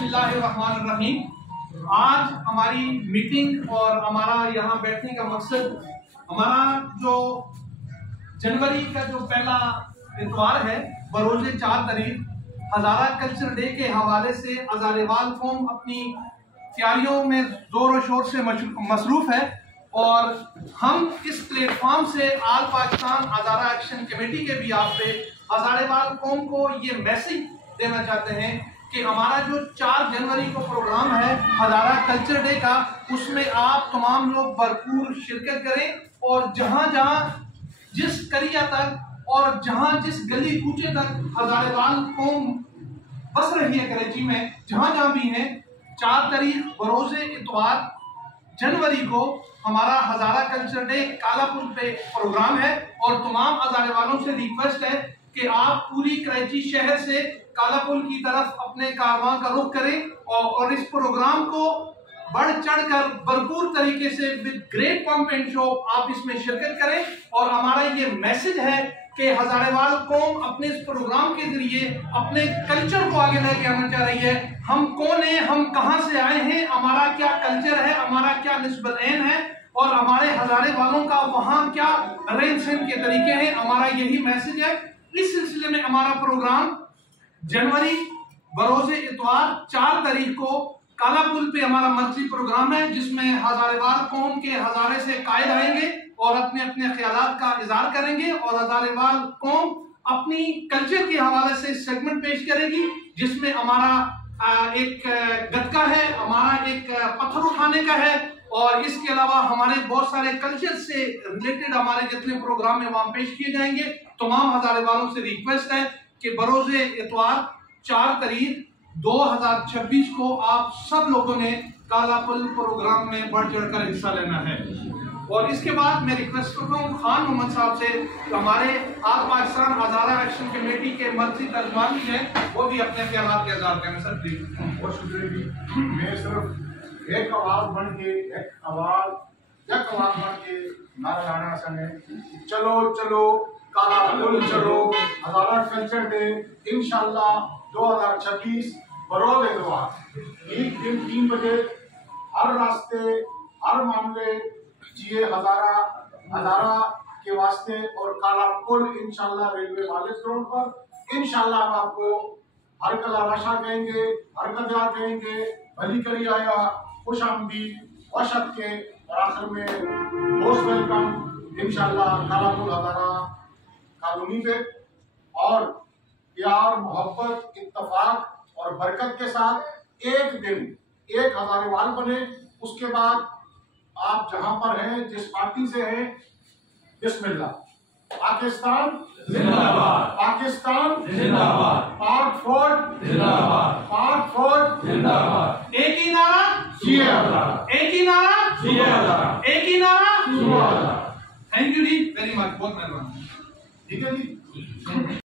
बिस्मिल्लाहिर्रहमानिर्रहीम। आज हमारी मीटिंग और हमारा यहाँ बैठने का मकसद, हमारा जो जनवरी का जो पहला इतवार है बरोज़ 4 तारीख हज़ारा कल्चर डे के हवाले से हज़ारेवाल कौम अपनी तैयारियों में जोर और शोर से मसरूफ़ है और हम इस प्लेटफॉर्म से आल पाकिस्तान हज़ारा एक्शन कमेटी के भी आप पे हज़ारेवाल कौम को ये मैसेज देना चाहते हैं कि हमारा जो 4 जनवरी को प्रोग्राम है हज़ारा कल्चर डे का, उसमें आप तमाम लोग भरपूर शिरकत करें और जहाँ जहाँ जिस करिया तक और जहाँ जिस गली कूचे तक हज़ारेवाल कौम बस रही है कराची में, जहाँ जहाँ भी है 4 तारीख बरोज़ इतवार जनवरी को हमारा हज़ारा कल्चर डे कालापुल पे प्रोग्राम है और तमाम हज़ारे वालों से रिक्वेस्ट है कि आप पूरी कराची शहर से कालापुल की तरफ अपने कारवां का रुख करें और इस प्रोग्राम को बढ़ चढ़ कर भरपूर तरीके से with great pump and show आप इसमें शिरकत करें। और हमारा ये मैसेज है कि हज़ारेवाल कौम अपने इस प्रोग्राम के जरिए अपने कल्चर को आगे लेके आना चाह रही है। हम कौन हैं, हम कहां से आए हैं, हमारा क्या कल्चर है, हमारा क्या निस्बत-ए-इन है और हमारे हज़ारे वालों का वहां क्या रहन सहन के तरीके हैं, हमारा यही मैसेज है। इस सिलसिले में हमारा प्रोग्राम जनवरी बरोज़ इतवार 4 तारीख को कालापुल पे हमारा मंथली प्रोग्राम है, जिसमें हज़ारेवाल कौम के हज़ारे से कायद आएंगे और अपने अपने ख्यालात का इज़हार करेंगे और हज़ारेवाल कौम अपनी कल्चर के हवाले से सेगमेंट पेश करेगी, जिसमें हमारा एक गतका है, हमारा एक पत्थर उठाने का है और इसके अलावा हमारे बहुत सारे कल्चर से रिलेटेड हमारे जितने प्रोग्राम है वहां पेश किए जाएंगे। तमाम हज़ारे वालों से रिक्वेस्ट है कि बरोज़ इतवार 4 तारीख 2026 को आप सब लोगों ने कालापुल प्रोग्राम में बढ़ चढ़कर हिस्सा लेना है। और इसके बाद मैं रिक्वेस्ट करता हूँ खान मोहम्मद साहब से, हमारे आल पाकिस्तान हज़ारा एक्शन कमेटी के मंथली तर्जमान भी हैं, वो भी अपने ख्यालात का इज़हार करें। Sir please. बहुत शुक्रिया जी। मैं सिर्फ एक आवाज बन के नारा लाना सने, चलो चलो कालापुल चलो हज़ारा कल्चर डे इंशाल्लाह 2026 बरोज़ इतवार एक दिन 3 बजे हर रास्ते हर मामले जिए हज़ारा के वास्ते और कालापुल इंशाल्लाह रेलवे वालिद रोड पर इंशाल्लाह हम आपको हर कला राशा कहेंगे, हर कदरा कहेंगे, भली करी आया, खुश आमदीद वशत के और आखिर में मोस्ट वेलकम इंशाल्लाह कालापुल हज़ारा कॉलोनी पे। और प्यार मोहब्बत इत्तफाक और बरकत के साथ एक दिन एक हज़ारेवाल बने। उसके बाद आप जहां पर हैं, जिस पार्टी से हैं, बिस्मिल्लाह। पाकिस्तान जिंदाबाद, पाकिस्तान जिंदाबाद, पाक फौज जिंदाबाद, पाक फौज जिंदाबाद। एक ही नारा एक ही नारा एक ही नारा। Thank you ji very much, बहुत मेहरबानी। ठीक है जी।